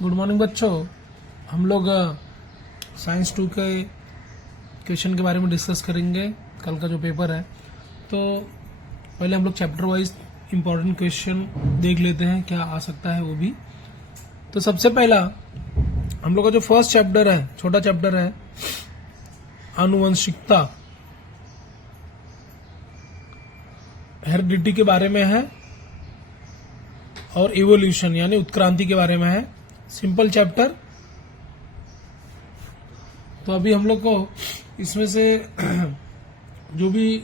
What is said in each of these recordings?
Good morning बच्चों। हम लोग साइंस 2 के क्वेश्चन के बारे में डिस्कस करेंगे कल का जो पेपर है। तो पहले हम लोग चैप्टर वाइज इम्पोर्टेंट क्वेश्चन देख लेते हैं क्या आ सकता है वो भी। तो सबसे पहला हम लोग का जो फर्स्ट चैप्टर है, छोटा चैप्टर है, आनुवंशिकता, हेरिडिटी के बारे में है और इवोल्यूशन यानी उत्क्रांति के बारे में है। Simple chapter. तो अभी हम लोग को इसमें से जो भी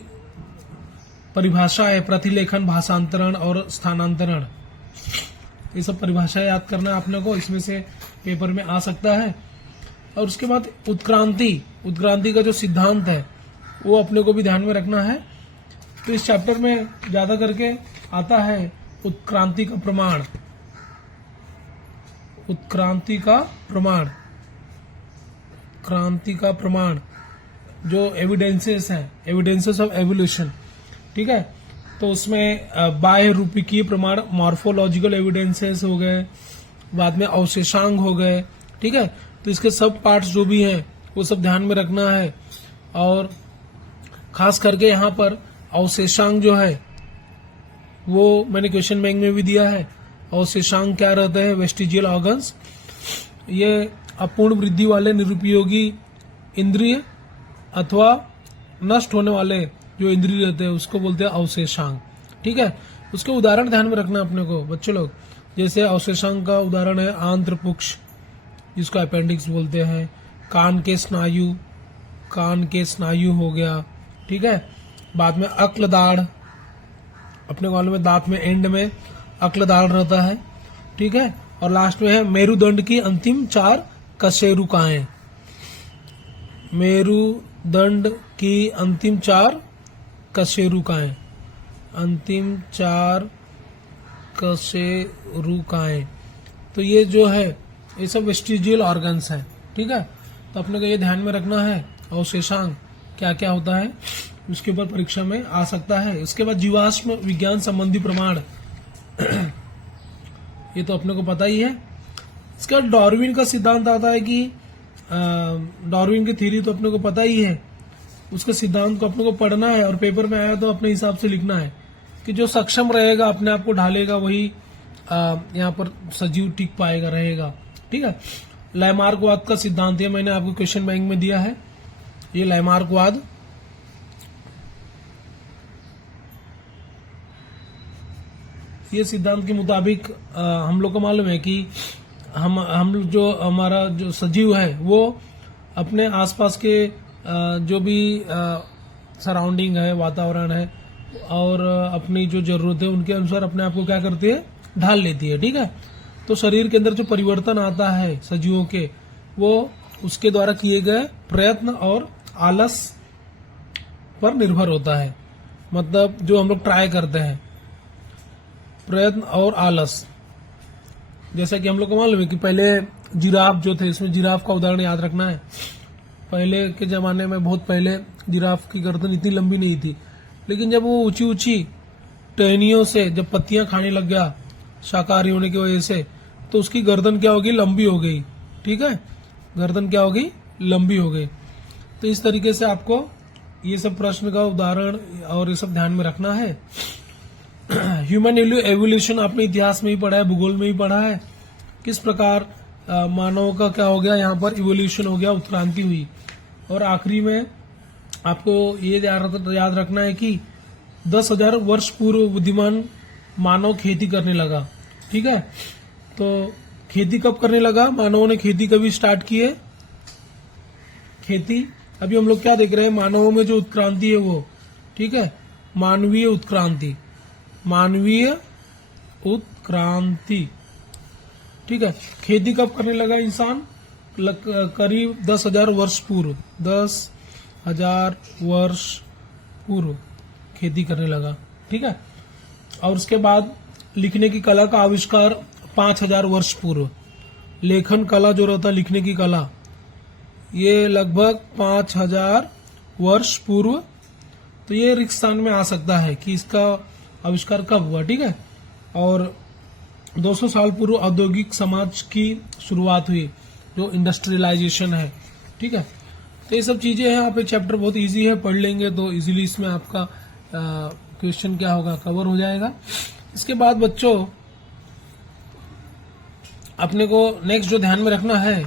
परिभाषा है, प्रतिलेखन, भाषांतरण और स्थानांतरण, ये सब परिभाषा याद करना है अपने को, इसमें से पेपर में आ सकता है। और उसके बाद उत्क्रांति का जो सिद्धांत है वो अपने को भी ध्यान में रखना है। तो इस चैप्टर में ज्यादा करके आता है उत्क्रांति का प्रमाण, क्रांति का प्रमाण जो एविडेंसेस हैं, एविडेंसेस ऑफ एवोल्यूशन। ठीक है, तो उसमें बाह्य रूपिकीय प्रमाण, मॉर्फोलॉजिकल एविडेंसेस हो गए, बाद में अवशेषांक हो गए। ठीक है, तो इसके सब पार्ट्स जो भी हैं वो सब ध्यान में रखना है। और खास करके यहाँ पर अवशेषांक जो है वो मैंने क्वेश्चन बैंक में भी दिया है। अवशेषांक क्या रहते हैं? वेस्टिजियल ऑर्गन्स, ये अपूर्ण वृद्धि वाले निरुपयोगी इंद्रिय अथवा नष्ट होने वाले जो इंद्रिय रहते हैं उसको बोलते हैं अवशेषांक। ठीक है, उसके उदाहरण ध्यान में रखना अपने को बच्चे लोग। जैसे अवशेषांक का उदाहरण है आंत्रपुक्ष, जिसको अपेंडिक्स बोलते हैं, कान के स्नायु हो गया। ठीक है, बाद में अक्ल दाढ़, अपने मालूम में दांत में एंड में अक्ल दाढ़ रहता है। ठीक है, और लास्ट में है मेरुदंड की अंतिम 4 कशेरुकाएं, मेरुदंड की अंतिम 4 कशेरुकाएं। तो ये जो है ये सब वेस्टिजियल ऑर्गन्स हैं। ठीक है, तो अपने को ये ध्यान में रखना है अवशेषांक क्या क्या होता है, उसके ऊपर परीक्षा में आ सकता है। इसके बाद जीवाश्म विज्ञान संबंधी प्रमाण, ये तो अपने को पता ही है। इसका डार्विन का सिद्धांत आता है कि डार्विन की थ्योरी तो अपने को पता ही है, उसके सिद्धांत को अपने को पढ़ना है और पेपर में आया तो अपने हिसाब से लिखना है कि जो सक्षम रहेगा, अपने आप को ढालेगा, वही यहाँ पर सजीव टिक पाएगा, रहेगा। ठीक है, लैमार्कवाद का सिद्धांत है, मैंने आपको क्वेश्चन बैंक में दिया है। ये लैमार्कवाद, ये सिद्धांत के मुताबिक हम लोग को मालूम है कि हम जो हमारा जो सजीव है वो अपने आसपास के जो भी सराउंडिंग है, वातावरण है, और अपनी जो जरूरत है उनके अनुसार अपने आप को क्या करती है, ढाल लेती है। ठीक है, तो शरीर के अंदर जो परिवर्तन आता है सजीवों के, वो उसके द्वारा किए गए प्रयत्न और आलस पर निर्भर होता है। मतलब जो हम लोग ट्राई करते हैं, प्रयत्न और आलस। जैसा कि हम लोग को मालूम है कि पहले जिराफ जो थे, इसमें जिराफ का उदाहरण याद रखना है। पहले के जमाने में, बहुत पहले, जिराफ की गर्दन इतनी लंबी नहीं थी, लेकिन जब वो ऊंची ऊंची टहनियों से जब पत्तियां खाने लग गया शाकाहारी होने की वजह से, तो उसकी गर्दन क्या होगी, लंबी हो गई। ठीक है, गर्दन क्या होगी, लंबी हो गई। तो इस तरीके से आपको ये सब प्रश्न का उदाहरण और ये सब ध्यान में रखना है। ह्यूमन एवोल्यूशन आपने इतिहास में ही पढ़ा है, भूगोल में ही पढ़ा है, किस प्रकार मानव का क्या हो गया, यहाँ पर इवोल्यूशन हो गया, उत्क्रांति हुई। और आखिरी में आपको ये याद रखना है कि 10,000 वर्ष पूर्व बुद्धिमान मानव खेती करने लगा। ठीक है, तो खेती कब करने लगा, मानवों ने खेती कभी स्टार्ट की है, खेती। अभी हम लोग क्या देख रहे हैं, मानवों में जो उत्क्रांति है वो। ठीक है, मानवीय उत्क्रांति। ठीक है, खेती कब करने लगा इंसान, करीब 10,000 वर्ष पूर्व, 10,000 वर्ष पूर्व खेती करने लगा। ठीक है, और उसके बाद लिखने की कला का आविष्कार 5,000 वर्ष पूर्व। लेखन कला जो रहता है, लिखने की कला, ये लगभग 5,000 वर्ष पूर्व। तो ये रिक्त स्थान में आ सकता है कि इसका आविष्कार कब हुआ। ठीक है, और 200 साल पूर्व औद्योगिक समाज की शुरुआत हुई, जो इंडस्ट्रियलाइजेशन है। ठीक है, तो ये सब चीजें हैं। आप ये चैप्टर बहुत इजी है, पढ़ लेंगे तो इजीली इसमें आपका क्वेश्चन क्या होगा कवर हो जाएगा। इसके बाद बच्चों अपने को नेक्स्ट जो ध्यान में रखना है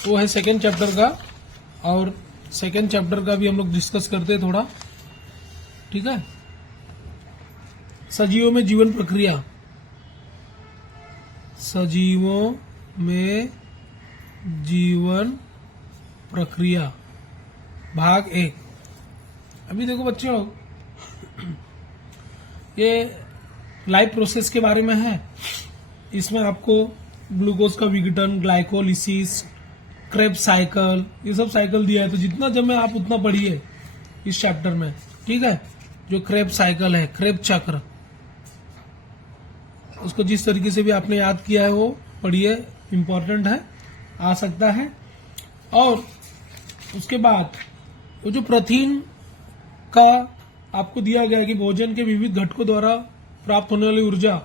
वो है सेकेंड चैप्टर का, और सेकेंड चैप्टर का भी हम लोग डिस्कस करते हैं थोड़ा। ठीक है, सजीवों में जीवन प्रक्रिया, सजीवों में जीवन प्रक्रिया भाग 1। अभी देखो बच्चों, ये लाइफ प्रोसेस के बारे में है। इसमें आपको ग्लूकोज का विघटन, ग्लाइकोलिसिस, क्रेब्स साइकिल, ये सब साइकिल दिया है। तो जितना जब में आप उतना पढ़िए इस चैप्टर में। ठीक है, जो क्रेब्स साइकिल है, क्रेब्स चक्र, उसको जिस तरीके से भी आपने याद किया है वो पढ़िए, इंपॉर्टेंट है, आ सकता है। और उसके बाद वो जो प्रथिन का आपको दिया गया है कि भोजन के विविध घटकों द्वारा प्राप्त होने वाली ऊर्जा,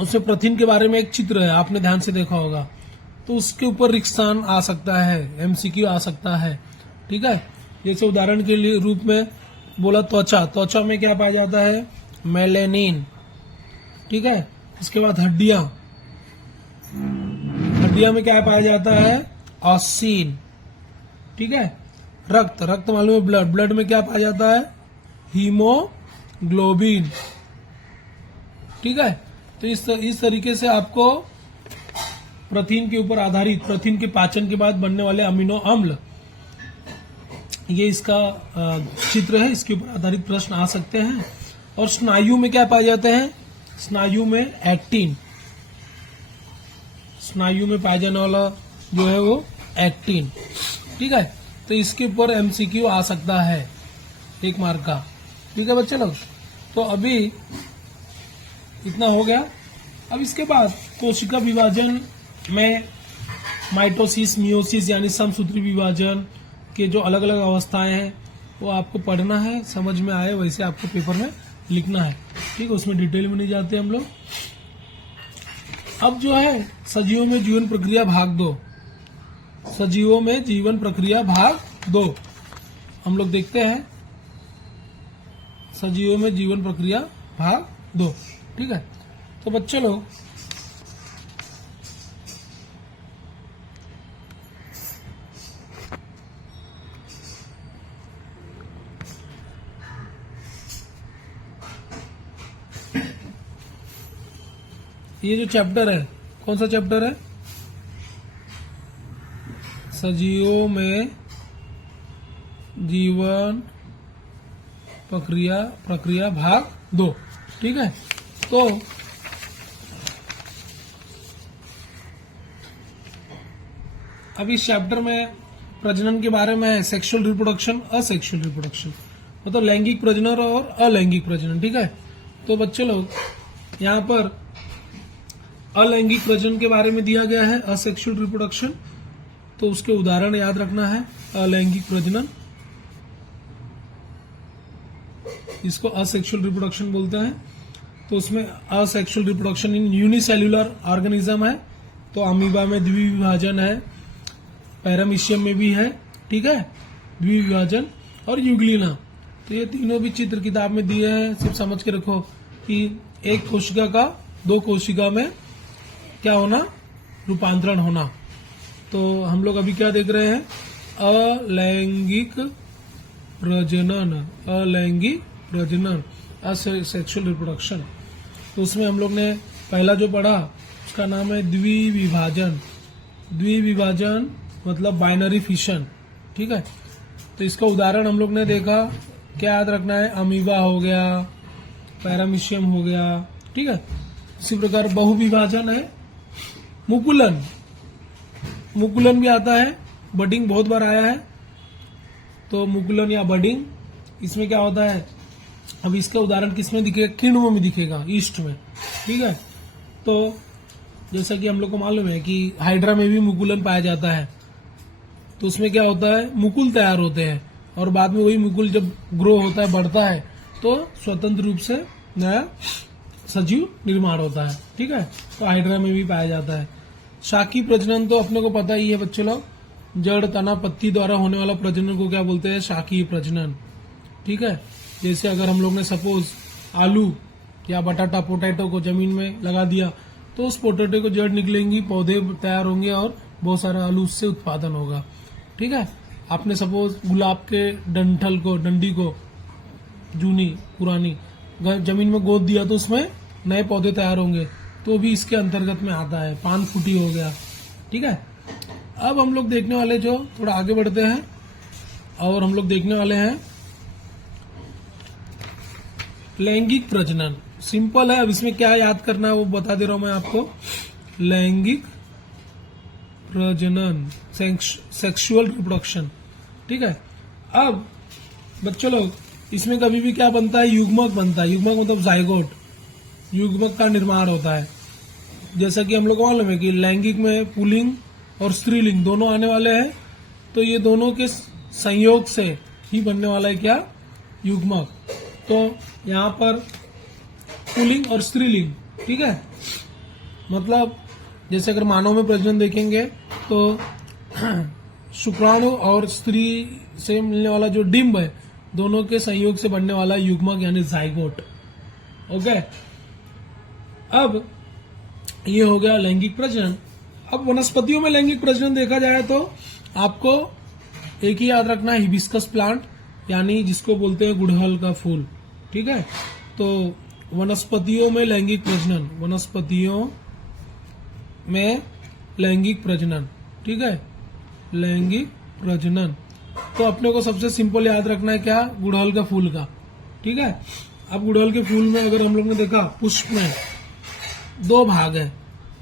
उसमें प्रथिन के बारे में एक चित्र है, आपने ध्यान से देखा होगा। तो उसके ऊपर रिक्सान आ सकता है, एमसीक्यू आ सकता है। ठीक है, जैसे उदाहरण के लिए रूप में बोला त्वचा, त्वचा में क्या पाया जाता है? मेलेनिन। ठीक है, इसके बाद हड्डियां, हड्डियां में क्या पाया जाता है? ऑसिन। ठीक है, रक्त, रक्त मालूम है ब्लड, ब्लड में क्या पाया जाता है? हीमोग्लोबिन। ठीक है, तो इस तरीके से आपको प्रथिन के ऊपर आधारित, प्रथिन के पाचन के बाद बनने वाले अमीनो अम्ल, ये इसका चित्र है, इसके ऊपर आधारित प्रश्न आ सकते हैं। और स्नायु में क्या पाए जाते हैं? स्नायु में एक्टिन, स्नायु में पाया जाने वाला जो है वो एक्टिन। ठीक है, तो इसके ऊपर एमसीक्यू आ सकता है 1 मार्क का। ठीक है बच्चे लोग, तो अभी इतना हो गया। अब इसके बाद कोशिका विभाजन में माइटोसिस, मियोसिस यानी समसूत्री विभाजन के जो अलग अलग अवस्थाएं हैं वो आपको पढ़ना है, समझ में आए वैसे आपको पेपर में लिखना है। ठीक है, उसमें डिटेल में नहीं जाते हम लोग। अब जो है सजीवों में जीवन प्रक्रिया भाग 2, सजीवों में जीवन प्रक्रिया भाग 2 हम लोग देखते हैं। सजीवों में जीवन प्रक्रिया भाग 2। ठीक है, तो बच्चे लोग ये जो चैप्टर है, कौन सा चैप्टर है? सजीवों में जीवन प्रक्रिया भाग 2। ठीक है, तो अब इस चैप्टर में प्रजनन के बारे में है, सेक्सुअल रिप्रोडक्शन, असेक्सुअल रिप्रोडक्शन, मतलब लैंगिक प्रजनन और अलैंगिक प्रजनन। ठीक है, तो बच्चे लोग यहाँ पर अलैंगिक प्रजनन के बारे में दिया गया है, असेक्सुअल रिप्रोडक्शन, तो उसके उदाहरण याद रखना है। अलैंगिक प्रजनन, इसको असेक्सुअल रिप्रोडक्शन बोलते हैं। तो उसमें asexual reproduction in unicellular organism है, तो अमीबा में द्विविभाजन है, पैरामीशियम में भी है। ठीक है, द्विविभाजन, और यूग्लिना। तो ये तीनों भी चित्र किताब में दिए हैं, सिर्फ समझ के रखो कि एक कोशिका का 2 कोशिका में क्या होना? रूपांतरण होना। तो हम लोग अभी क्या देख रहे हैं? अलैंगिक प्रजनन, अलैंगिक प्रजनन, असेक्सुअल रिप्रोडक्शन। तो उसमें हम लोग ने पहला जो पढ़ा उसका नाम है द्विविभाजन। द्विविभाजन मतलब बाइनरी फिशन। ठीक है, तो इसका उदाहरण हम लोग ने देखा, क्या याद रखना है? अमीबा हो गया, पैरामीशियम हो गया। ठीक है, इसी प्रकार बहुविभाजन है, मुकुलन, मुकुलन भी आता है, बडिंग बहुत बार आया है। तो मुकुलन या बडिंग, इसमें क्या होता है? अब इसका उदाहरण किसमें दिखेगा? किण्व में दिखेगा, ईस्ट में। ठीक है, तो जैसा कि हम लोग को मालूम है कि हाइड्रा में भी मुकुलन पाया जाता है। तो उसमें क्या होता है? मुकुल तैयार होते हैं, और बाद में वही मुकुल जब ग्रो होता है, बढ़ता है, तो स्वतंत्र रूप से नया सजीव निर्माण होता है। ठीक है, तो हाइड्रा में भी पाया जाता है। शाकी प्रजनन तो अपने को पता ही है बच्चों लोग, जड़ तना पत्ती द्वारा होने वाला प्रजनन को क्या बोलते हैं? शाकी प्रजनन। ठीक है, जैसे अगर हम लोग ने सपोज आलू या बटाटा पोटैटो को जमीन में लगा दिया तो उस पोटैटो को जड़ निकलेंगी, पौधे तैयार होंगे और बहुत सारा आलू उससे उत्पादन होगा। ठीक है, आपने सपोज गुलाब के डंठल को, डंडी को जूनी पुरानी जमीन में गोद दिया तो उसमें नए पौधे तैयार होंगे, तो भी इसके अंतर्गत में आता है। पान फूटी हो गया। ठीक है, अब हम लोग देखने वाले, जो थोड़ा आगे बढ़ते हैं और हम लोग देखने वाले हैं लैंगिक प्रजनन। सिंपल है, अब इसमें क्या याद करना है वो बता दे रहा हूं मैं आपको। लैंगिक प्रजनन, सेक्सुअल रिप्रोडक्शन। ठीक है, अब बच्चों लोग इसमें कभी भी क्या बनता है? युग्मक बनता है। युग्मक मतलब जाइगोट, युग्मक का निर्माण होता है। जैसा कि हम लोग मालूम है कि लैंगिक में पुल्लिंग और स्त्रीलिंग दोनों आने वाले हैं, तो ये दोनों के संयोग से ही बनने वाला है क्या? युग्मक। तो यहाँ पर पुल्लिंग और स्त्रीलिंग। ठीक है, मतलब जैसे अगर मानव में प्रजनन देखेंगे तो शुक्राणु और स्त्री से मिलने वाला जो डिंब है, दोनों के संयोग से बनने वाला युग्मक यानी जाइगोट। ओके, अब ये हो गया लैंगिक प्रजनन। अब वनस्पतियों में लैंगिक प्रजनन देखा जाए तो आपको एक ही याद रखना है, हिबिस्कस प्लांट, यानी जिसको बोलते हैं गुड़हल का फूल। ठीक है, तो वनस्पतियों में लैंगिक प्रजनन, वनस्पतियों में लैंगिक प्रजनन। ठीक है, लैंगिक प्रजनन तो अपने को सबसे सिंपल याद रखना है क्या? गुड़हल का फूल का। ठीक है, अब गुड़हल के फूल में अगर हम लोग ने देखा, पुष्प में दो भाग है,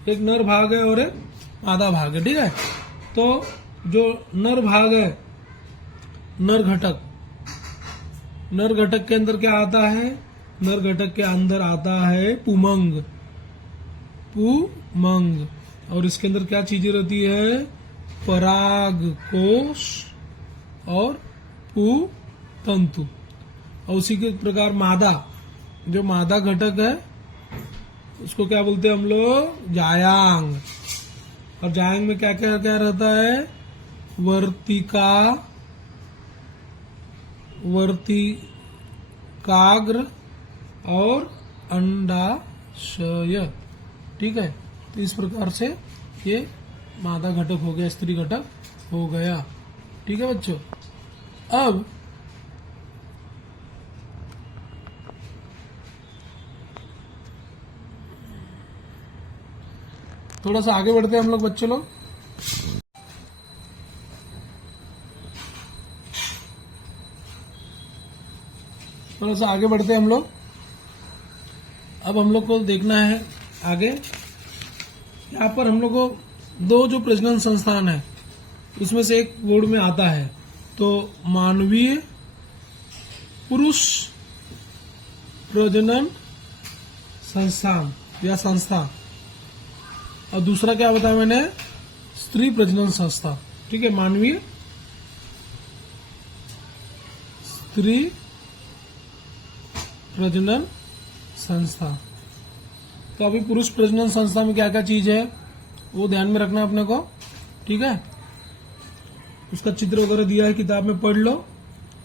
एक नर भाग है और एक मादा भाग है। ठीक है, तो जो नर भाग है, नर घटक, नर घटक के अंदर क्या आता है? नर घटक के अंदर आता है पुमंग, पुमंग। और इसके अंदर क्या चीजें रहती है? पराग कोश और पुतंतु। और उसी के प्रकार मादा, जो मादा घटक है उसको क्या बोलते हैं हम लोग? जायांग। और जायांग में क्या क्या क्या रहता है? वर्तिका, वर्तिकाग्र और अंडाशय। ठीक है, तो इस प्रकार से ये मादा घटक हो गया, स्त्री घटक हो गया। ठीक है बच्चों, अब थोड़ा सा आगे बढ़ते हैं हम लोग बच्चों लोग। थोड़ा सा आगे बढ़ते हैं हम लोग। अब हम लोग को देखना है आगे, यहाँ पर हम लोग को दो जो प्रजनन संस्थान है उसमें से एक बोर्ड में आता है, तो मानवीय पुरुष प्रजनन संस्थान या संस्था, और दूसरा क्या बताया मैंने? स्त्री प्रजनन संस्था। ठीक है, मानवीय स्त्री प्रजनन संस्था। तो अभी पुरुष प्रजनन संस्था में क्या क्या चीज है वो ध्यान में रखना है अपने को। ठीक है, उसका चित्र वगैरह दिया है, किताब में पढ़ लो।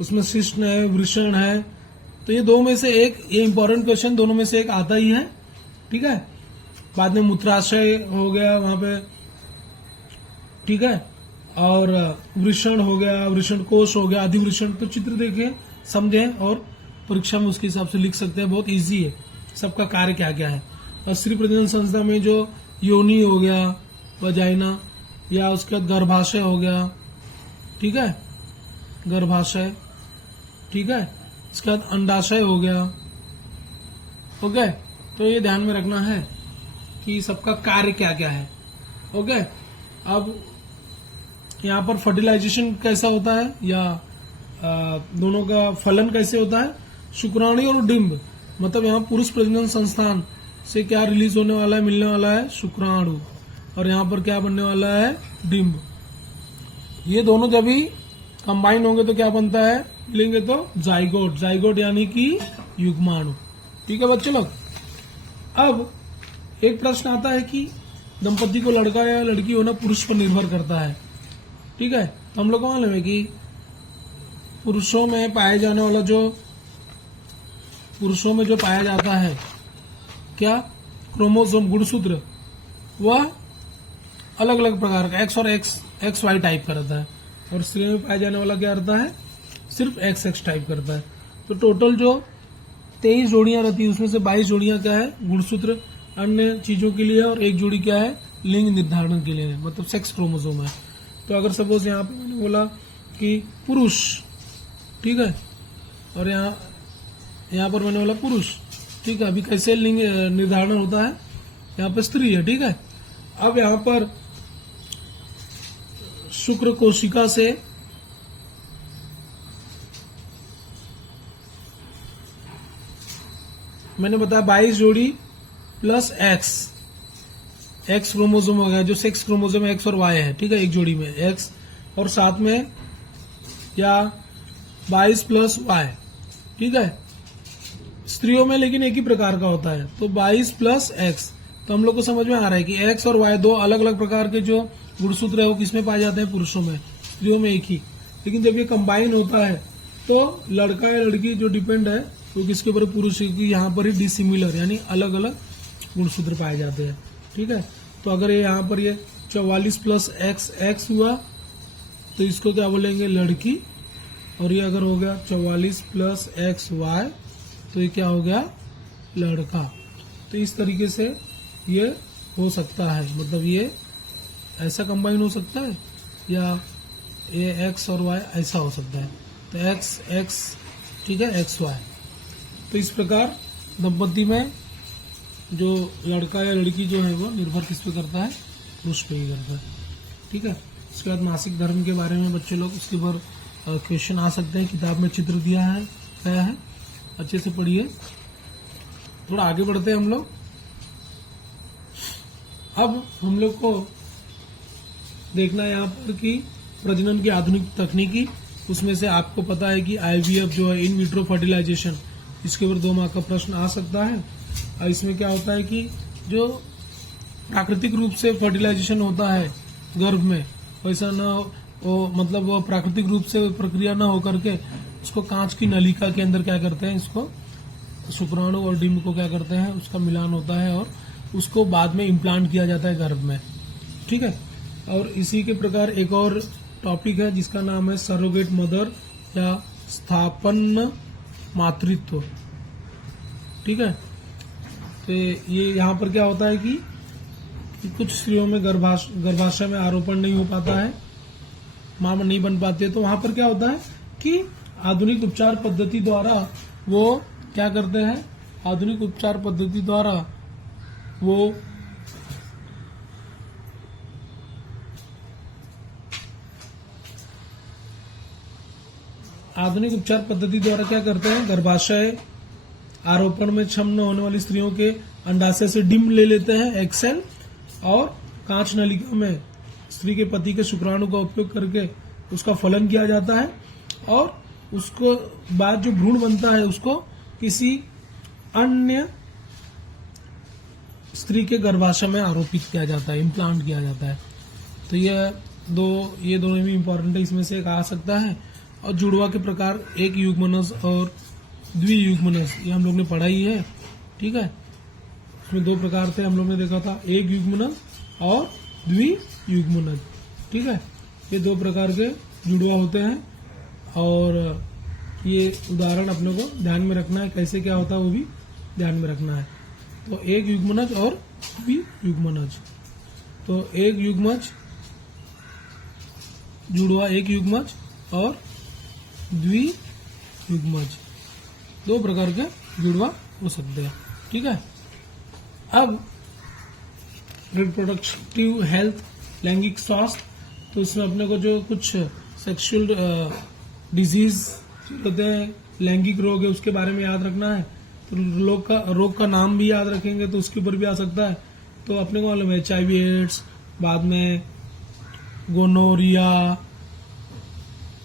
उसमें शिश्न है, वृषण है, तो ये दो में से एक, ये इंपॉर्टेंट क्वेश्चन दोनों में से एक आता ही है। ठीक है, बाद में मूत्राशय हो गया वहां पे। ठीक है, और वृषण हो गया, वृषण कोश हो गया, अधिवृषण। तो चित्र देखें, समझें और परीक्षा में उसके हिसाब से लिख सकते हैं। बहुत इजी है, सबका कार्य क्या क्या है। और स्त्री प्रजनन संस्था में जो योनि हो गया, वजाइना, या उसके बाद गर्भाशय हो गया। ठीक है, गर्भाशय। ठीक है, इसके बाद अंडाशय हो गया। ओके, तो ये ध्यान में रखना है कि सबका कार्य क्या क्या है। ओके, अब यहाँ पर फर्टिलाइजेशन कैसा होता है या दोनों का फलन कैसे होता है? शुक्राणु और डिंब, मतलब यहाँ पुरुष प्रजनन संस्थान से क्या रिलीज होने वाला है, मिलने वाला है? शुक्राणु। और यहाँ पर क्या बनने वाला है? डिंब। ये दोनों जब भी कंबाइन होंगे तो क्या बनता है? मिलेंगे तो जाइगोट। जाइगोट यानी कि युग्माणु। ठीक है बच्चों लोग, अब एक प्रश्न आता है कि दंपति को लड़का या लड़की होना पुरुष पर निर्भर करता है। ठीक है, तो हम लोग को मालूम है कि पुरुषों में पाया जाने वाला पुरुषों में जो पाया जाता है क्या क्रोमोसोम गुणसूत्र, वह अलग अलग प्रकार का एक्स और एक्स वाई टाइप का रहता है, और स्त्रियों में पाया जाने वाला क्या रहता है, सिर्फ एक्स टाइप करता है। तो टोटल जो 23 जोड़ियां रहती है उसमें से 22 जोड़ियां क्या है गुणसूत्र अन्य चीजों के लिए है, और एक जोड़ी क्या है लिंग निर्धारण के लिए है, मतलब सेक्स क्रोमोसोम है। तो अगर सपोज यहाँ पे मैंने बोला कि पुरुष, ठीक है, और यहाँ पर मैंने बोला पुरुष, ठीक है, अभी कैसे लिंग निर्धारण होता है, यहाँ पे स्त्री है, ठीक है। अब यहाँ पर शुक्र कोशिका से मैंने बताया 22 जोड़ी प्लस एक्स क्रोमोसोम हो गया, जो सेक्स क्रोमोसोम एक्स और वाई है, ठीक है, एक जोड़ी में एक्स, और साथ में या 22 प्लस वाई, ठीक है, स्त्रियों में लेकिन एक ही प्रकार का होता है, तो 22 प्लस एक्स। तो हम लोग को समझ में आ रहा है कि एक्स और वाई दो अलग अलग प्रकार के जो गुणसूत्र है वो किसमें पाए जाते हैं, पुरुषों में, स्त्रियों में एक ही। लेकिन जब ये कंबाइन होता है तो लड़का या लड़की जो डिपेंड है वो किसके ऊपर, पुरुष की, यहाँ पर ही डिसिमिलर यानी अलग अलग गुणसूत्र पाए जाते हैं, ठीक है। तो अगर ये यहाँ पर ये 44 प्लस एक्स हुआ तो इसको क्या बोलेंगे, लड़की, और ये अगर हो गया 44 प्लस एक्स वाई तो ये क्या हो गया, लड़का। तो इस तरीके से ये हो सकता है, मतलब ये ऐसा कंबाइन हो सकता है, या ये एक्स और वाई ऐसा हो सकता है, तो एक्स, ठीक है, एक्स वाई। तो इस प्रकार दंपति में जो लड़का या लड़की जो है वो निर्भर किस पे करता है, पुरुष पे ही करता है, ठीक है। उसके बाद मासिक धर्म के बारे में बच्चे लोग उसके ऊपर क्वेश्चन आ सकते हैं, किताब में चित्र दिया है, अच्छे से पढ़िए। थोड़ा आगे बढ़ते हैं हम लोग। अब हम लोग को देखना है यहाँ पर कि प्रजनन की आधुनिक तकनीकी, उसमें से आपको पता है कि आईवीएफ जो है इन विट्रो फर्टिलाइजेशन, इसके ऊपर 2 मार्क का प्रश्न आ सकता है। और इसमें क्या होता है कि जो प्राकृतिक रूप से फर्टिलाइजेशन होता है गर्भ में, वैसा न वो, मतलब वो प्राकृतिक रूप से प्रक्रिया न होकर के उसको कांच की नलिका के अंदर क्या करते हैं, इसको शुक्राणु और डिंब को क्या करते हैं, उसका मिलान होता है और उसको बाद में इम्प्लांट किया जाता है गर्भ में, ठीक है। और इसी के प्रकार एक और टॉपिक है जिसका नाम है सरोगेट मदर या स्थापन मातृत्व, ठीक है। तो ये यहाँ पर क्या होता है कि कुछ स्त्रियों में गर्भाशय में आरोपण नहीं हो पाता है, मां नहीं बन पाती है, तो वहां पर क्या होता है कि आधुनिक उपचार पद्धति द्वारा वो क्या करते हैं, आधुनिक उपचार पद्धति द्वारा वो आधुनिक उपचार पद्धति द्वारा क्या करते हैं, गर्भाशय आरोपण में क्षम न होने वाली स्त्रियों के अंडाशय से डिंब ले लेते हैं, एक्सेल, और कांच नलिका में स्त्री के पति के शुक्राणु का उपयोग करके उसका फलन किया जाता है, और उसको बाद जो भ्रूण बनता है उसको किसी अन्य स्त्री के गर्भाशय में आरोपित किया जाता है, इम्प्लांट किया जाता है। तो ये दोनों भी इम्पोर्टेंट है, इसमें से एक आ सकता है। और जुड़वा के प्रकार एक युग्मनज और द्वियुग्मनज, ये हम लोग ने पढ़ा ही है, ठीक है। इसमें 2 प्रकार थे, हम लोग ने देखा था, एक युग्मनज और द्वियुग्मनज, ठीक है। ये 2 प्रकार के जुड़वा होते हैं, और ये उदाहरण अपने को ध्यान में रखना है, कैसे क्या होता है वो भी ध्यान में रखना है। तो एक युग्मनज और द्वियुग्मनज, तो एक युग्मज जुड़वा, एक युग्मज और द्वियुग्मज, 2 प्रकार के जुड़वा हो सकते हैं, ठीक है। अब रिप्रोडक्टिव हेल्थ, लैंगिक स्वास्थ्य, तो इसमें अपने को जो कुछ सेक्सुअल डिजीज होते हैं, लैंगिक रोग है, उसके बारे में याद रखना है। तो रोग का नाम भी याद रखेंगे तो उसके ऊपर भी आ सकता है। तो अपने को मालूम है HIV एड्स, बाद में गोनोरिया,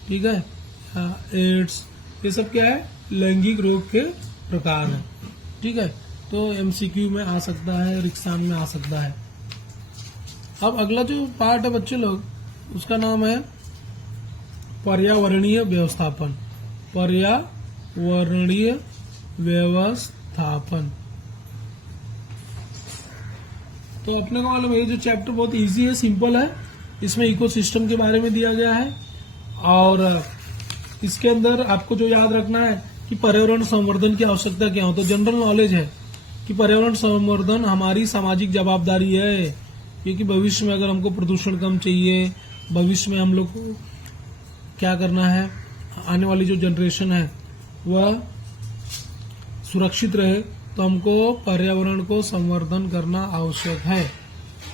ठीक है, एड्स, ये सब क्या है, लैंगिक रोग के प्रकार है, ठीक है। तो एमसीक्यू में आ सकता है और एग्जाम में आ सकता है। अब अगला जो पार्ट है बच्चे लोग, उसका नाम है पर्यावरणीय व्यवस्थापन। पर्यावरणीय व्यवस्थापन। तो अपने को मालूम है ये जो चैप्टर बहुत इजी है, सिंपल है। इसमें इकोसिस्टम के बारे में दिया गया है और इसके अंदर आपको जो याद रखना है कि पर्यावरण संवर्धन की आवश्यकता क्या हो। तो जनरल नॉलेज है कि पर्यावरण संवर्धन हमारी सामाजिक जवाबदारी है, क्योंकि भविष्य में अगर हमको प्रदूषण कम चाहिए, भविष्य में हम लोग को क्या करना है, आने वाली जो जनरेशन है वह सुरक्षित रहे, तो हमको पर्यावरण को संवर्धन करना आवश्यक है।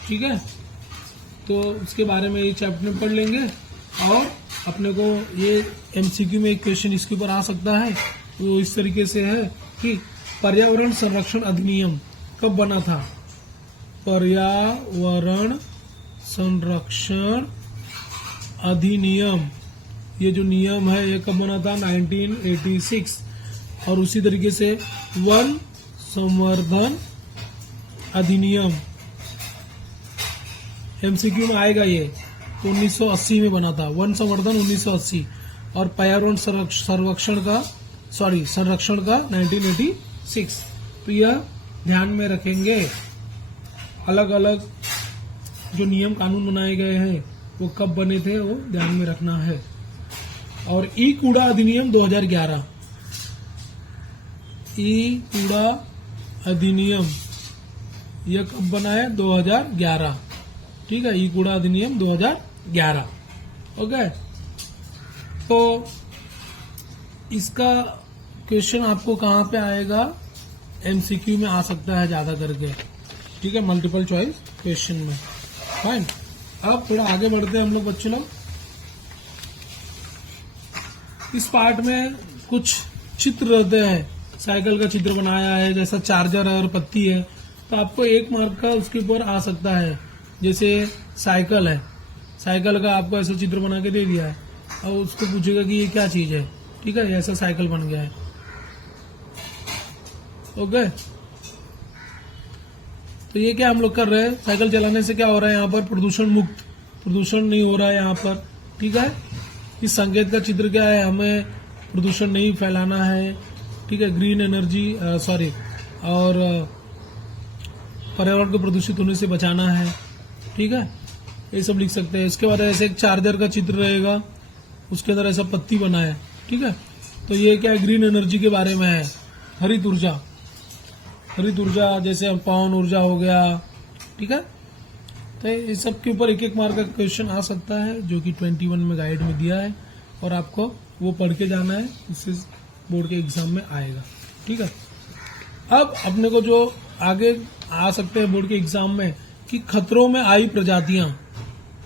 ठीक है, तो उसके बारे में ये चैप्टर में पढ़ लेंगे। और अपने को ये एमसीक्यू में एक क्वेश्चन इसके ऊपर आ सकता है, वो इस तरीके से है कि पर्यावरण संरक्षण अधिनियम कब बना था। पर्यावरण संरक्षण अधिनियम, ये जो नियम है ये कब बना था, 1986। और उसी तरीके से वन संवर्धन अधिनियम एमसीक्यू में आएगा, ये तो 1980 में बना था, वन संवर्धन 1980। और पर्यावरण संरक्षण का 1986। तो यह ध्यान में रखेंगे। अलग अलग जो नियम कानून बनाए गए हैं वो कब बने थे वो ध्यान में रखना है। और ई कूड़ा अधिनियम 2011, ई कूड़ा अधिनियम यह कब बना है, 2011। ठीक है, ई कूड़ा अधिनियम 2011। ओके, तो इसका क्वेश्चन आपको कहाँ पे आएगा, एमसीक्यू में आ सकता है ज्यादा करके। ठीक है, मल्टीपल चॉइस क्वेश्चन में। फाइन, अब थोड़ा आगे बढ़ते हैं हम लोग बच्चे लोग। इस पार्ट में कुछ चित्र रहते हैं, साइकिल का चित्र बनाया है, जैसा चार्जर है और पत्ती है, तो आपको 1 मार्क का उसके ऊपर आ सकता है। जैसे साइकिल है, साइकिल का आपको ऐसा चित्र बना के दे दिया है और उसको पूछेगा कि ये क्या चीज है। ठीक है, ऐसा साइकिल बन गया है। ओके, तो ये क्या हम लोग कर रहे हैं, साइकिल चलाने से क्या हो रहा है, यहाँ पर प्रदूषण मुक्त, प्रदूषण नहीं हो रहा है यहाँ पर। ठीक है, इस संकेत का चित्र क्या है, हमें प्रदूषण नहीं फैलाना है। ठीक है, ग्रीन एनर्जी और पर्यावरण को प्रदूषित होने से बचाना है। ठीक है, ये सब लिख सकते हैं। इसके बाद ऐसे एक चार्जर का चित्र रहेगा, उसके अंदर ऐसा पत्ती बना है। ठीक है, तो ये क्या है, ग्रीन एनर्जी के बारे में है, हरित ऊर्जा। हरित ऊर्जा जैसे पवन ऊर्जा हो गया। ठीक है, तो इस सब के ऊपर 1-1 मार्क का क्वेश्चन आ सकता है, जो कि 21 में गाइड में दिया है और आपको वो पढ़ के जाना है, इससे बोर्ड के एग्जाम में आएगा। ठीक है, अब अपने को जो आगे आ सकते हैं बोर्ड के एग्जाम में कि खतरों में आई प्रजातियां,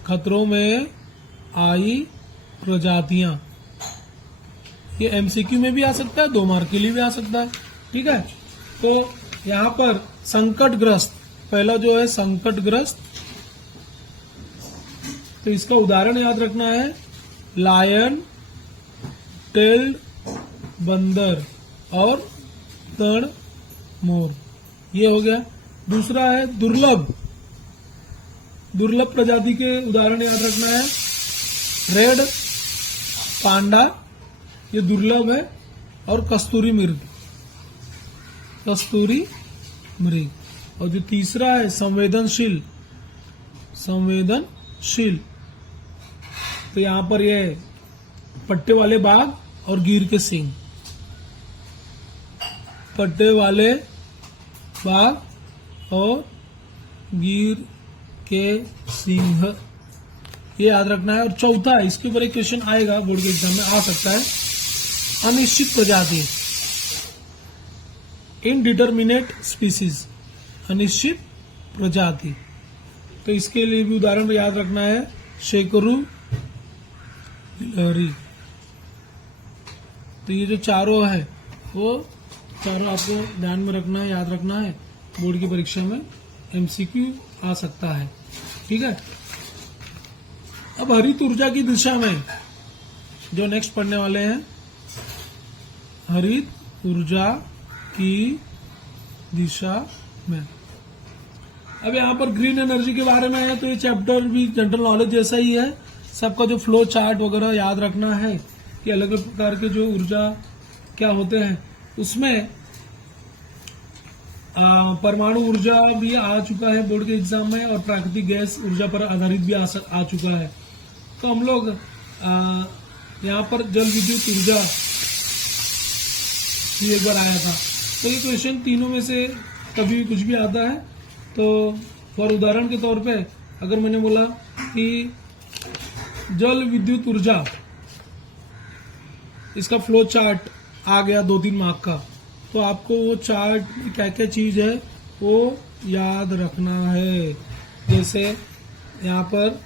खतरों में आई प्रजातियां, ये एमसीक्यू में भी आ सकता है, 2 मार्क के लिए भी आ सकता है। ठीक है, तो यहाँ पर संकटग्रस्त, पहला जो है संकटग्रस्त, तो इसका उदाहरण याद रखना है, लायन, टेल्ड बंदर और तण मोर, ये हो गया। दूसरा है दुर्लभ, दुर्लभ प्रजाति के उदाहरण याद रखना है, रेड पांडा, ये दुर्लभ है, और कस्तूरी मृग, कस्तूरी मृग। और जो तीसरा है संवेदनशील, संवेदनशील, तो यहां पर ये पट्टे वाले बाघ और गिर के सिंह, पट्टे वाले बाघ और गिर के सिंह, ये याद रखना है। और चौथा, इसके ऊपर एक क्वेश्चन आएगा बोर्ड के एग्जाम में, आ सकता है, अनिश्चित प्रजाति, इनडिटर्मिनेट स्पीसीज, अनिश्चित प्रजाति। तो इसके लिए भी उदाहरण याद रखना है, शेकरू गिलहरी। तो ये जो चारों है वो चारों आपको ध्यान में रखना है, याद रखना है, बोर्ड की परीक्षा में एमसीक्यू आ सकता है। ठीक है, अब हरित ऊर्जा की दिशा में जो नेक्स्ट पढ़ने वाले हैं, हरित ऊर्जा की दिशा में। अब यहाँ पर ग्रीन एनर्जी के बारे में है, तो ये चैप्टर भी जनरल नॉलेज जैसा ही है। सबका जो फ्लो चार्ट वगैरह याद रखना है कि अलग अलग प्रकार के जो ऊर्जा क्या होते हैं। उसमें परमाणु ऊर्जा भी आ चुका है बोर्ड के एग्जाम में, और प्राकृतिक गैस ऊर्जा पर आधारित भी आ चुका है। तो हम लोग यहाँ पर जल विद्युत ऊर्जा भी एक बार आया था। तो ये क्वेश्चन तीनों में से कभी भी कुछ भी आता है। तो फॉर उदाहरण के तौर पे अगर मैंने बोला कि जल विद्युत ऊर्जा, इसका फ्लो चार्ट आ गया 2-3 मार्क का, तो आपको वो चार्ट में क्या क्या चीज है वो याद रखना है। जैसे यहाँ पर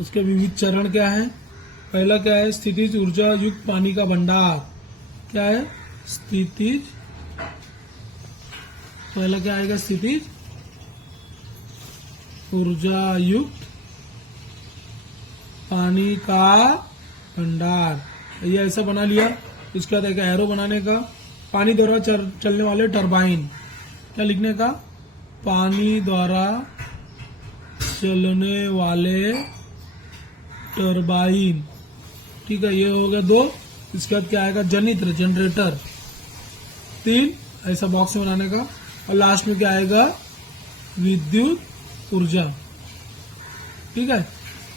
उसके विविध चरण क्या है। पहला क्या है, स्थितिज ऊर्जा युक्त पानी का भंडार। क्या है, स्थितिज, पहला क्या आएगा, स्थितिज ऊर्जा युक्त पानी का भंडार। ये ऐसा बना लिया। इसके बाद एक एरो बनाने का, पानी द्वारा चलने वाले टरबाइन। क्या लिखने का, पानी द्वारा चलने वाले टरबाइन। ठीक है, ये हो गया 2। इसके बाद क्या आएगा, जनित्र, जनरेटर 3, ऐसा बॉक्स में बनाने का। और लास्ट में क्या आएगा, विद्युत ऊर्जा। ठीक है,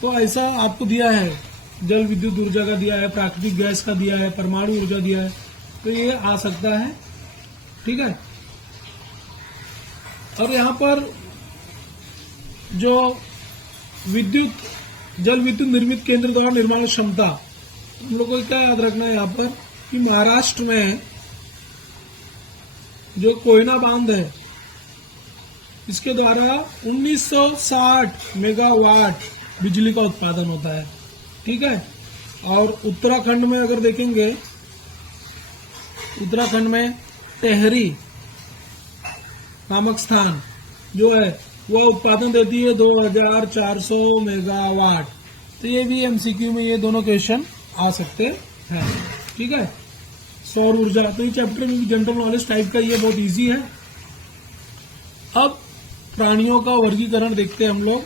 तो ऐसा आपको दिया है, जल विद्युत ऊर्जा का दिया है, प्राकृतिक गैस का दिया है, परमाणु ऊर्जा दिया है, तो ये आ सकता है। ठीक है, और यहाँ पर जो जल विद्युत निर्मित केंद्र द्वारा निर्माण क्षमता, हम लोग को क्या याद रखना है यहाँ पर कि महाराष्ट्र में जो कोयना बांध है, इसके द्वारा 1960 मेगावाट बिजली का उत्पादन होता है। ठीक है, और उत्तराखंड में अगर देखेंगे, उत्तराखंड में टेहरी नामक स्थान जो है वह उत्पादन देती है 2400 मेगावाट। तो ये भी एमसीक्यू में ये दोनों क्वेश्चन आ सकते हैं। ठीक है, सौर ऊर्जा, तो ये चैप्टर में भी जनरल नॉलेज टाइप का, ये बहुत इजी है। अब प्राणियों का वर्गीकरण देखते हैं हम लोग,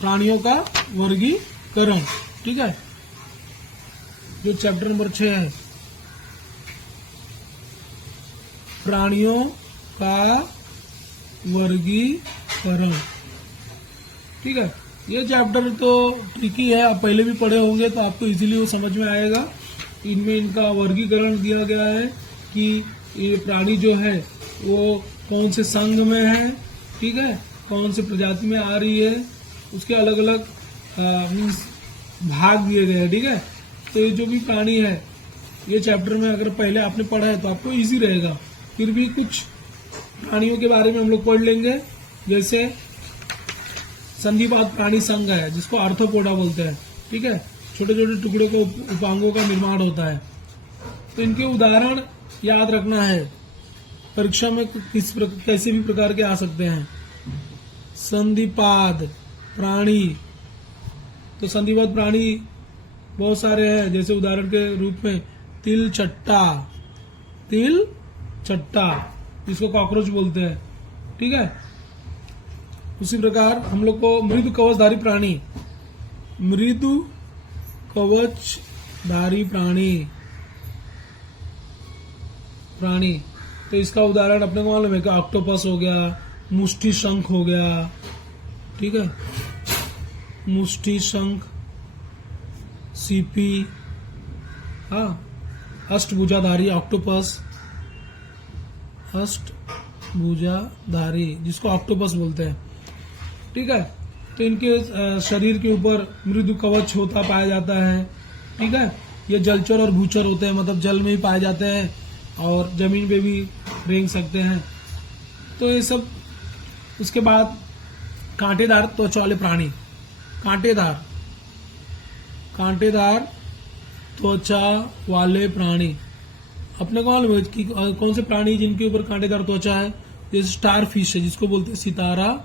प्राणियों का वर्गीकरण। ठीक है, जो चैप्टर नंबर 6 है, प्राणियों का वर्गीकरण। ठीक है, ये चैप्टर तो ट्रिकी है, आप पहले भी पढ़े होंगे तो आपको इजीली वो समझ में आएगा। इनमें इनका वर्गीकरण दिया गया है कि ये प्राणी जो है वो कौन से संघ में है, ठीक है, कौन से प्रजाति में आ रही है, उसके अलग अलग भाग दिए गए हैं। ठीक है, तो ये जो भी प्राणी है, ये चैप्टर में अगर पहले आपने पढ़ा है तो आपको इजी रहेगा। फिर भी कुछ प्राणियों के बारे में हम लोग पढ़ लेंगे, जैसे संधिपाद प्राणी संघ है, जिसको आर्थ्रोपोडा बोलते हैं। ठीक है, छोटे छोटे टुकड़ों को उपांगों का निर्माण होता है। तो इनके उदाहरण याद रखना है, परीक्षा में कैसे भी प्रकार के आ सकते हैं। संधिपाद प्राणी, तो संधिपाद प्राणी बहुत सारे हैं, जैसे उदाहरण के रूप में तिल चट्टा, जिसको कॉकरोच बोलते हैं। ठीक है, उसी प्रकार हम लोग को मृदु कवचधारी प्राणी, तो इसका उदाहरण अपने को मालूम है कि ऑक्टोपस हो गया, मुष्टि शंख हो गया। ठीक है, मुष्टि शंख, सीपी, हाँ, अष्टभुजाधारी ऑक्टोपस, अष्टभुजाधारी जिसको ऑक्टोपस बोलते हैं। ठीक है, तो इनके शरीर के ऊपर मृदु कवच होता पाया जाता है। ठीक है, ये जलचर और भूचर होते हैं, मतलब जल में ही पाए जाते हैं और जमीन पे भी रेंग सकते हैं। तो ये सब, उसके बाद कांटेदार त्वचा वाले प्राणी, कांटेदार त्वचा वाले प्राणी, अपने को मालूम है कि कौन से प्राणी जिनके ऊपर कांटेदार त्वचा है, जैसे स्टार फिश है, जिसको बोलते हैं सितारा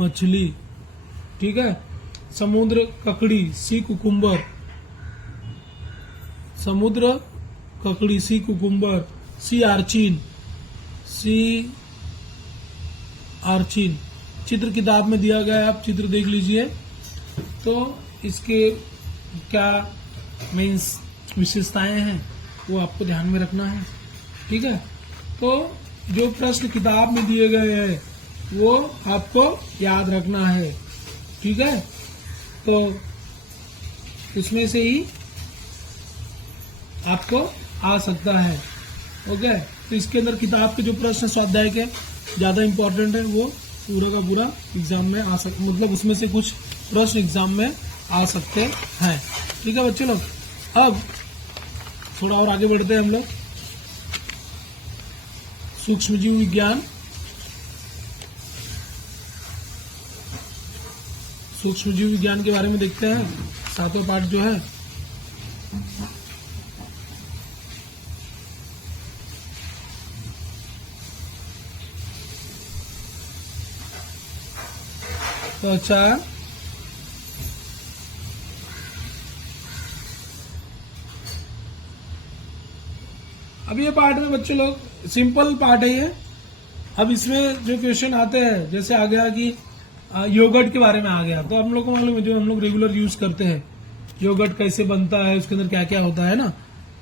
मछली। ठीक है, समुद्र ककड़ी, सी कुकुम्बर, सी आर्चिन, सी आर्चिन चित्र किताब में दिया गया है, आप चित्र देख लीजिए। तो इसके क्या मीन्स विशेषताएं हैं वो आपको ध्यान में रखना है, ठीक है। तो जो प्रश्न किताब में दिए गए हैं वो आपको याद रखना है, ठीक है। तो उसमें से ही आपको आ सकता है, ओके। तो इसके अंदर किताब के जो प्रश्न स्वाध्याय के ज्यादा इंपॉर्टेंट है वो पूरा का पूरा एग्जाम में आ सकता, मतलब उसमें से कुछ प्रश्न एग्जाम में आ सकते हैं, ठीक है बच्चे लोग। अब थोड़ा और आगे बढ़ते हैं हम लोग। सूक्ष्मजीव विज्ञान, सूक्ष्मजीव विज्ञान के बारे में देखते हैं, 7वां पाठ जो है। तो अच्छा, अब ये पार्ट में बच्चे लोग सिंपल पार्ट है ये। अब इसमें जो क्वेश्चन आते हैं, जैसे आ गया कि योगर्ट के बारे में आ गया, तो हम लोग को मालूम है जो हम लोग रेगुलर यूज करते हैं, योगर्ट कैसे बनता है, उसके अंदर क्या क्या होता है ना।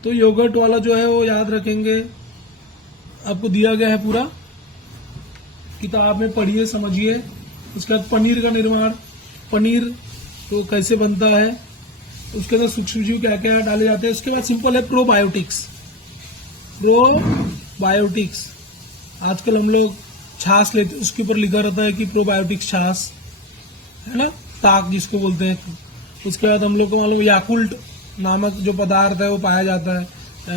तो योगर्ट वाला जो है वो याद रखेंगे, आपको दिया गया है पूरा, किताब में पढ़िए समझिए। उसके बाद पनीर का निर्माण, पनीर तो कैसे बनता है, उसके अंदर सूक्ष्मजीव क्या क्या डाले जाते हैं। उसके बाद सिंपल है प्रोबायोटिक्स, प्रोबायोटिक्स आजकल हम लोग छाछ लेते, उसके ऊपर लिखा रहता है कि प्रोबायोटिक्स छाछ है ना, ताक जिसको बोलते हैं। उसके बाद हम लोग को मालूम याकुल्ट नामक जो पदार्थ है वो पाया जाता है,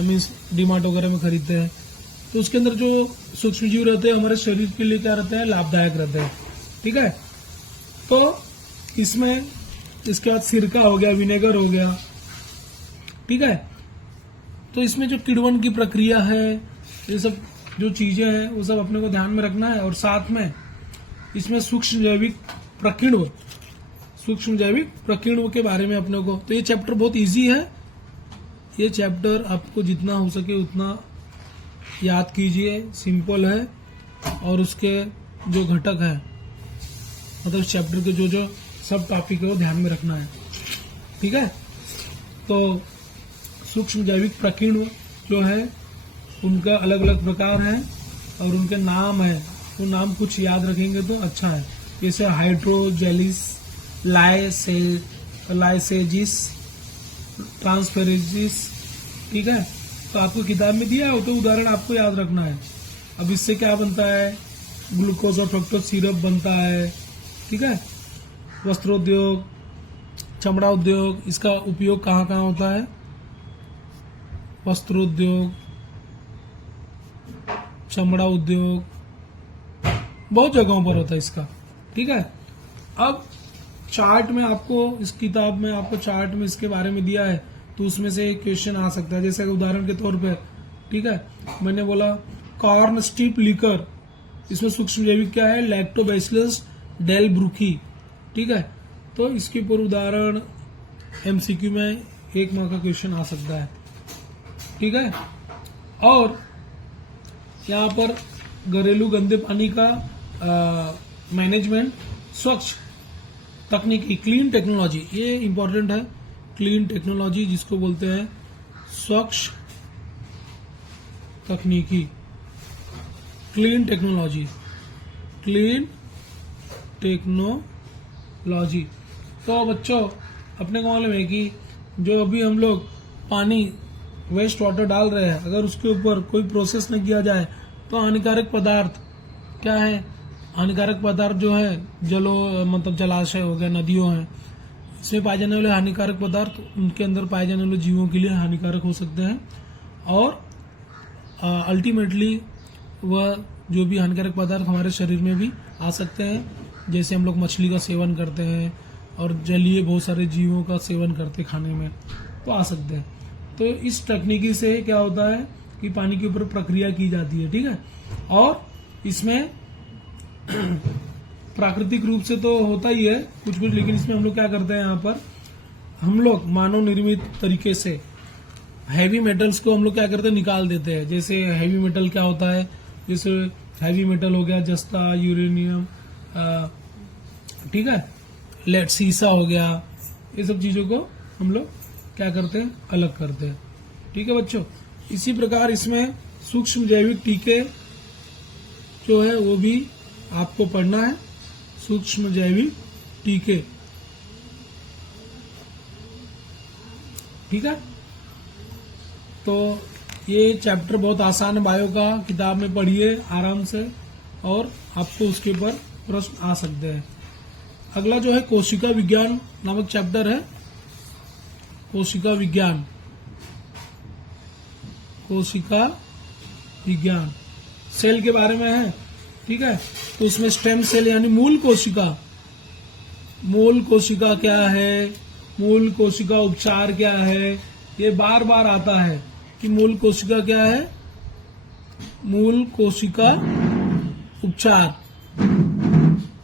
मीन्स डीमार्ट वगैरह में खरीदते हैं। तो उसके अंदर जो सूक्ष्मजीव रहते हैं हमारे शरीर के लिए क्या रहते हैं, लाभदायक रहते हैं, ठीक है। तो इसमें इसके बाद सिरका हो गया, विनेगर हो गया, ठीक है। तो इसमें जो किण्वन की प्रक्रिया है, ये सब जो चीजें हैं वो सब अपने को ध्यान में रखना है। और साथ में इसमें सूक्ष्म जैविक प्रकीर्णव, सूक्ष्म जैविक प्रकीर्णव के बारे में अपने को, तो ये चैप्टर बहुत इजी है। ये चैप्टर आपको जितना हो सके उतना याद कीजिए, सिंपल है। और उसके जो घटक है, मतलब चैप्टर के जो जो सब टॉपिक है वो ध्यान में रखना है, ठीक है। तो सूक्ष्म जैविक प्रकीर्णव जो है उनका अलग अलग प्रकार है और उनके नाम है, वो नाम कुछ याद रखेंगे तो अच्छा है। जैसे हाइड्रोजेलिस, लाइसेजिस, ट्रांसफेरेजिस, ठीक है। तो आपको किताब में दिया है तो उदाहरण आपको याद रखना है। अब इससे क्या बनता है, ग्लूकोज और फ्रक्टोज सिरप बनता है, ठीक है। वस्त्रोद्योग, चमड़ा उद्योग, इसका उपयोग कहाँ कहाँ होता है, वस्त्रोद्योग, चमड़ा उद्योग, बहुत जगहों पर होता है इसका, ठीक है। अब चार्ट में आपको, इस किताब में आपको चार्ट में इसके बारे में दिया है, तो उसमें से एक क्वेश्चन आ सकता है। जैसे उदाहरण के तौर पे, ठीक है, मैंने बोला कॉर्न स्टिप लिकर, इसमें सूक्ष्म जैविक क्या है, लैक्टोबैसिलस डेलब्रुकी, ठीक है। तो इसके ऊपर उदाहरण एमसीक्यू में 1 मार्क का क्वेश्चन आ सकता है, ठीक है। और यहाँ पर घरेलू गंदे पानी का मैनेजमेंट, स्वच्छ तकनीकी, क्लीन टेक्नोलॉजी, ये इंपॉर्टेंट है। क्लीन टेक्नोलॉजी जिसको बोलते हैं स्वच्छ तकनीकी, क्लीन टेक्नोलॉजी, क्लीन टेक्नोलॉजी। तो बच्चों अपने को मालूम है कि जो अभी हम लोग पानी वेस्ट वाटर डाल रहे हैं, अगर उसके ऊपर कोई प्रोसेस नहीं किया जाए तो हानिकारक पदार्थ क्या है, हानिकारक पदार्थ जो है मतलब जलाशय हो गया, नदियों हैं, इसमें पाए जाने वाले हानिकारक पदार्थ उनके अंदर पाए जाने वाले जीवों के लिए हानिकारक हो सकते हैं। और अल्टीमेटली वह जो भी हानिकारक पदार्थ हमारे शरीर में भी आ सकते हैं, जैसे हम लोग मछली का सेवन करते हैं और जलीय बहुत सारे जीवों का सेवन करते हैं खाने में, तो आ सकते हैं। तो इस तकनीकी से क्या होता है कि पानी के ऊपर प्रक्रिया की जाती है, ठीक है। और इसमें प्राकृतिक रूप से तो होता ही है कुछ कुछ, लेकिन इसमें हम लोग क्या करते हैं, यहाँ पर हम लोग मानव निर्मित तरीके से हैवी मेटल्स को हम लोग क्या करते हैं, निकाल देते हैं। जैसे हैवी मेटल क्या होता है, जैसे हैवी मेटल हो गया, जस्ता, यूरेनियम, ठीक है, लेड, सीसा हो गया, ये सब चीजों को हम लोग क्या करते हैं, अलग करते हैं। ठीक है बच्चों, इसी प्रकार इसमें सूक्ष्म जैविक टीके जो है वो भी आपको पढ़ना है, सूक्ष्म जैविक टीके। ठीक है, तो ये चैप्टर बहुत आसान है बायो का, किताब में पढ़िए आराम से और आपको उसके ऊपर प्रश्न आ सकते हैं। अगला जो है कोशिका विज्ञान नामक चैप्टर है, कोशिका विज्ञान, कोशिका विज्ञान सेल के बारे में है। ठीक है, तो उसमें स्टेम सेल यानी मूल कोशिका, मूल कोशिका क्या है, मूल कोशिका उपचार क्या है, ये बार बार आता है कि मूल कोशिका क्या है, मूल कोशिका उपचार।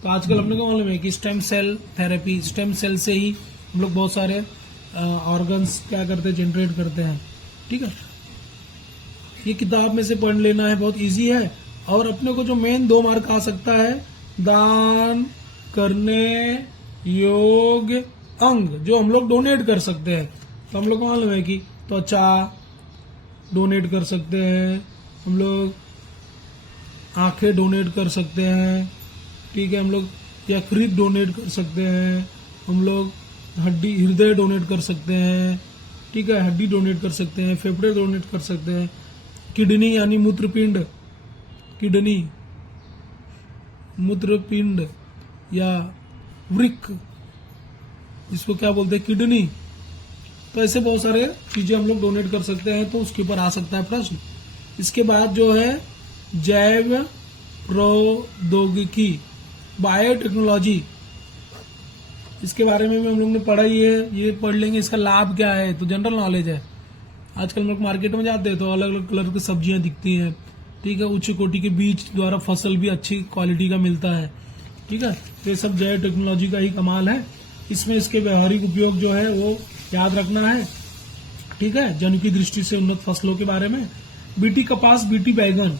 तो आजकल अपने को मालूम है कि stem cell therapy, stem cell से ही हम लोग बहुत सारे ऑर्गन्स क्या करते हैं, जनरेट करते हैं। ठीक है, ये किताब में से पढ़ लेना है, बहुत इजी है। और अपने को जो मेन 2 मार्क आ सकता है, दान करने योग्य अंग जो हम लोग डोनेट कर सकते हैं। तो हम लोग को मालूम है कि त्वचा डोनेट कर सकते हैं, हम लोग आंखें डोनेट कर सकते हैं, ठीक है, हम लोग यकृत डोनेट कर सकते हैं, हम लोग हड्डी, हृदय डोनेट कर सकते हैं, ठीक है, हड्डी डोनेट कर सकते हैं, फेफड़े डोनेट कर सकते हैं, किडनी यानी मूत्रपिंड, किडनी, मूत्रपिंड या वृक्क जिसको क्या बोलते हैं, किडनी। तो ऐसे बहुत सारे चीजें हम लोग डोनेट कर सकते हैं, तो उसके ऊपर आ सकता है प्रश्न। इसके बाद जो है जैव प्रौद्योगिकी, बायोटेक्नोलॉजी, इसके बारे में भी हम लोग ने पढ़ा ही है, ये पढ़ लेंगे। इसका लाभ क्या है, तो जनरल नॉलेज है। आजकल हम लोग मार्केट में जाते हैं तो अलग अलग कलर की सब्जियां दिखती हैं, ठीक है, उच्च कोटि के बीज द्वारा फसल भी अच्छी क्वालिटी का मिलता है। ठीक है, तो ये सब जैव टेक्नोलॉजी का ही कमाल है। इसमें इसके व्यवहारिक उपयोग जो है वो याद रखना है। ठीक है, जन की दृष्टि से उन्नत फसलों के बारे में, बीटी कपास, बीटी बैगन,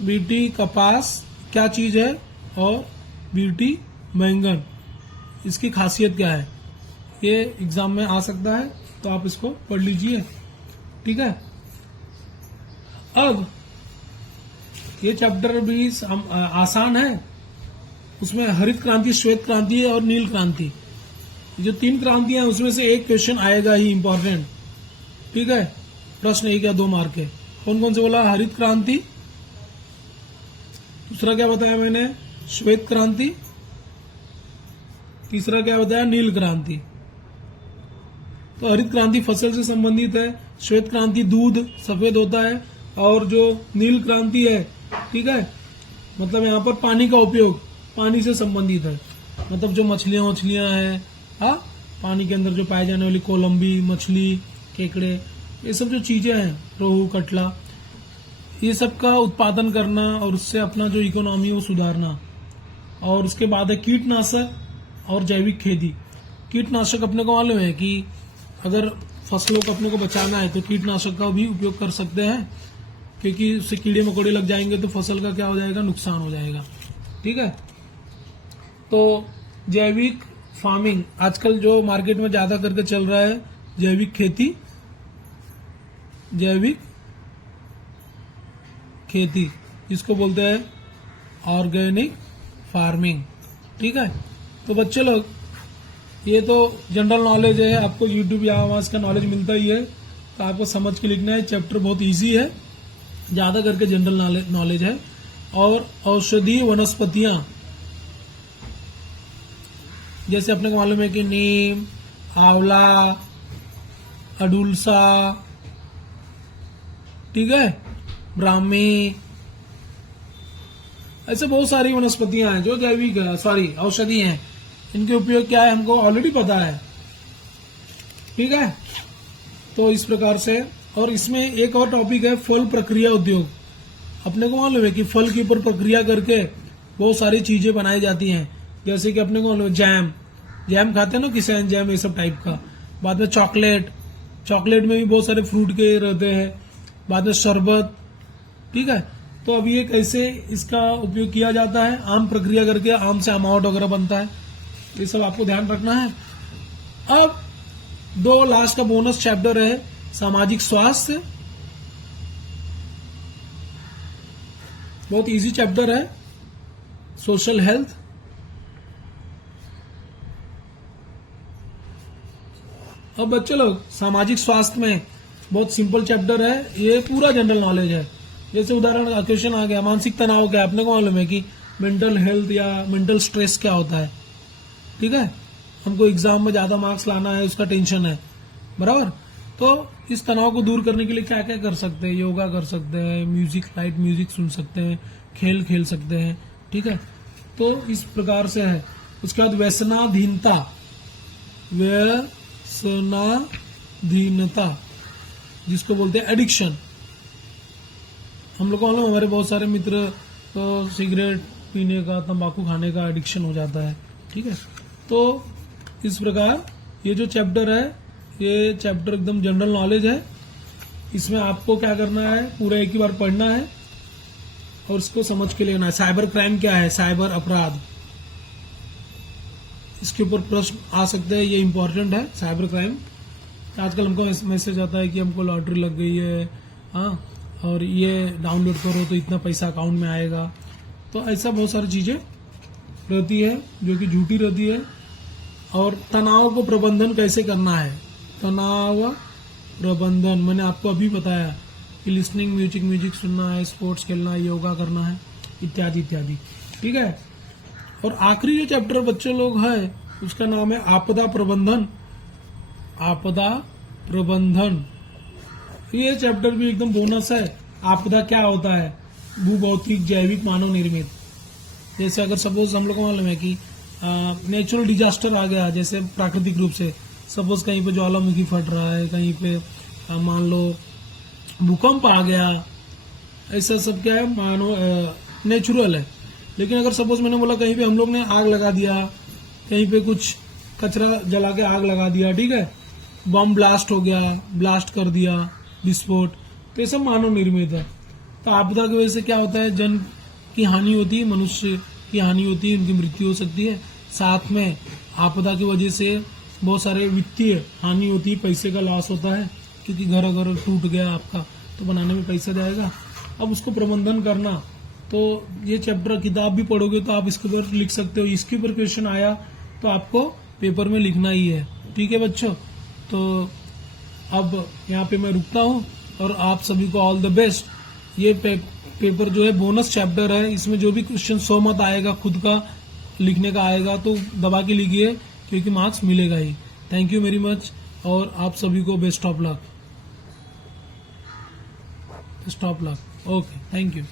बीटी कपास क्या चीज है और बीटी बैंगन इसकी खासियत क्या है, ये एग्जाम में आ सकता है, तो आप इसको पढ़ लीजिए। ठीक है, अब ये चैप्टर भी आसान है। उसमें हरित क्रांति, श्वेत क्रांति और नील क्रांति, जो 3 क्रांतियां हैं उसमें से एक क्वेश्चन आएगा ही इंपॉर्टेंट। ठीक है, प्रश्न 1 या 2 मार्क के। कौन कौन से बोला, हरित क्रांति, दूसरा क्या बताया मैंने, श्वेत क्रांति, तीसरा क्या बताया, नील क्रांति। तो हरित क्रांति फसल से संबंधित है, श्वेत क्रांति दूध सफेद होता है, और जो नील क्रांति है, ठीक है, मतलब यहाँ पर पानी का उपयोग, पानी से संबंधित है, मतलब जो मछलियां हैं, हाँ, पानी के अंदर जो पाए जाने वाली कोलंबी मछली, केकड़े, ये सब जो चीजें हैं, रोहू, कटला, ये सब का उत्पादन करना और उससे अपना जो इकोनॉमी है वो सुधारना। और उसके बाद है कीटनाशक और जैविक खेती। कीटनाशक अपने को मालूम है कि अगर फसलों को अपने को बचाना है तो कीटनाशक का भी उपयोग कर सकते हैं, क्योंकि उससे कीड़े मकोड़े लग जाएंगे तो फसल का क्या हो जाएगा, नुकसान हो जाएगा। ठीक है, तो जैविक फार्मिंग आजकल जो मार्केट में ज्यादा करके चल रहा है, जैविक खेती, जैविक खेती जिसको बोलते हैं ऑर्गेनिक फार्मिंग। ठीक है, तो बच्चे लोग ये तो जनरल नॉलेज है, आपको यूट्यूब या आवाज का नॉलेज मिलता ही है, तो आपको समझ के लिखना है। चैप्टर बहुत इजी है, ज्यादा करके जनरल नॉलेज है। और औषधीय वनस्पतियां, जैसे अपने को मालूम है कि नीम, आंवला, अडुलसा, ठीक है, ब्राह्मी, ऐसे बहुत सारी वनस्पतियां हैं जो जैविक, सॉरी, औषधि हैं। इनके उपयोग क्या है हमको ऑलरेडी पता है। ठीक है, तो इस प्रकार से। और इसमें एक और टॉपिक है फल प्रक्रिया उद्योग। अपने को मालूम है कि फल के ऊपर प्रक्रिया करके बहुत सारी चीजें बनाई जाती हैं, जैसे कि अपने को मालूम है जैम खाते हैं ना, किसान जैम, ये सब टाइप का। बाद में चॉकलेट में भी बहुत सारे फ्रूट के रहते हैं, बाद में शरबत, ठीक है। तो अब ये कैसे इसका उपयोग किया जाता है, आम प्रक्रिया करके आम से अमावट वगैरह बनता है, ये सब आपको ध्यान रखना है। अब 2 लास्ट का बोनस चैप्टर है सामाजिक स्वास्थ्य, बहुत इजी चैप्टर है, सोशल हेल्थ। अब बच्चे लोग सामाजिक स्वास्थ्य में बहुत सिंपल चैप्टर है, ये पूरा जनरल नॉलेज है। जैसे उदाहरण का क्वेश्चन आ गया, मानसिक तनाव क्या है, अपने को मालूम है कि मेंटल हेल्थ या मेंटल स्ट्रेस क्या होता है, ठीक है। हमको एग्जाम में ज्यादा मार्क्स लाना है, उसका टेंशन है, बराबर। तो इस तनाव को दूर करने के लिए क्या क्या कर सकते हैं, योगा कर सकते हैं, म्यूजिक, लाइट म्यूजिक सुन सकते हैं, खेल खेल सकते हैं, ठीक है। तो इस प्रकार से है। उसके बाद व्यसनाधीनता, व्यसनाधीनता जिसको बोलते हैं एडिक्शन। हम लोग को मालूम, हमारे बहुत सारे मित्र तो सिगरेट पीने का, तंबाकू खाने का एडिक्शन हो जाता है, ठीक है। तो इस प्रकार ये जो चैप्टर है, ये चैप्टर एकदम जनरल नॉलेज है। इसमें आपको क्या करना है, पूरा एक ही बार पढ़ना है और इसको समझ के लेना है। साइबर क्राइम क्या है, साइबर अपराध, इसके ऊपर प्रश्न आ सकते हैं, ये इंपॉर्टेंट है। साइबर क्राइम, आजकल हमको मैसेज आता है कि हमको लॉटरी लग गई है, हाँ, और ये डाउनलोड करो तो इतना पैसा अकाउंट में आएगा। तो ऐसा बहुत सारी चीजें रहती है जो कि झूठी रहती है। और तनाव को प्रबंधन कैसे करना है, तनाव प्रबंधन मैंने आपको अभी बताया कि लिसनिंग म्यूजिक सुनना है, स्पोर्ट्स खेलना है, योगा करना है, इत्यादि इत्यादि, ठीक है। और आखिरी जो चैप्टर बच्चे लोग है उसका नाम है आपदा प्रबंधन। आपदा प्रबंधन, ये चैप्टर भी एकदम बोनस है। आपदा क्या होता है, भूभौतिक, जैविक, मानव निर्मित। जैसे अगर सपोज हम लोग को मालूम है कि नेचुरल डिजास्टर आ गया, जैसे प्राकृतिक रूप से, सपोज कहीं पे ज्वालामुखी फट रहा है, कहीं पे मान लो भूकंप आ गया, ऐसा सब क्या है, मानो नेचुरल है। लेकिन अगर सपोज मैंने बोला कहीं पे हम लोग ने आग लगा दिया, कहीं पे कुछ कचरा जला के आग लगा दिया, ठीक है, बम ब्लास्ट हो गया, ब्लास्ट कर दिया, विस्फोट, तो ये सब मानव निर्मित है। तो आपदा की वजह से क्या होता है, जन की हानि होती है, मनुष्य की हानि होती है, उनकी मृत्यु हो सकती है। साथ में आपदा की वजह से बहुत सारे वित्तीय हानि होती है, पैसे का लॉस होता है, क्योंकि घर अगर टूट गया आपका तो बनाने में पैसा जाएगा। अब उसको प्रबंधन करना, तो ये चैप्टर किताब भी पढ़ोगे तो आप इसके ऊपर लिख सकते हो। इसके ऊपर क्वेश्चन आया तो आपको पेपर में लिखना ही है, ठीक है बच्चों। तो अब यहाँ पे मैं रुकता हूँ और आप सभी को ऑल द बेस्ट। ये पेपर जो है बोनस चैप्टर है, इसमें जो भी क्वेश्चन 100 मत आएगा, खुद का लिखने का आएगा तो दबा के लिखिए, क्योंकि मार्क्स मिलेगा ही। थैंक यू वेरी मच और आप सभी को best of luck, best of luck. Okay, thank you.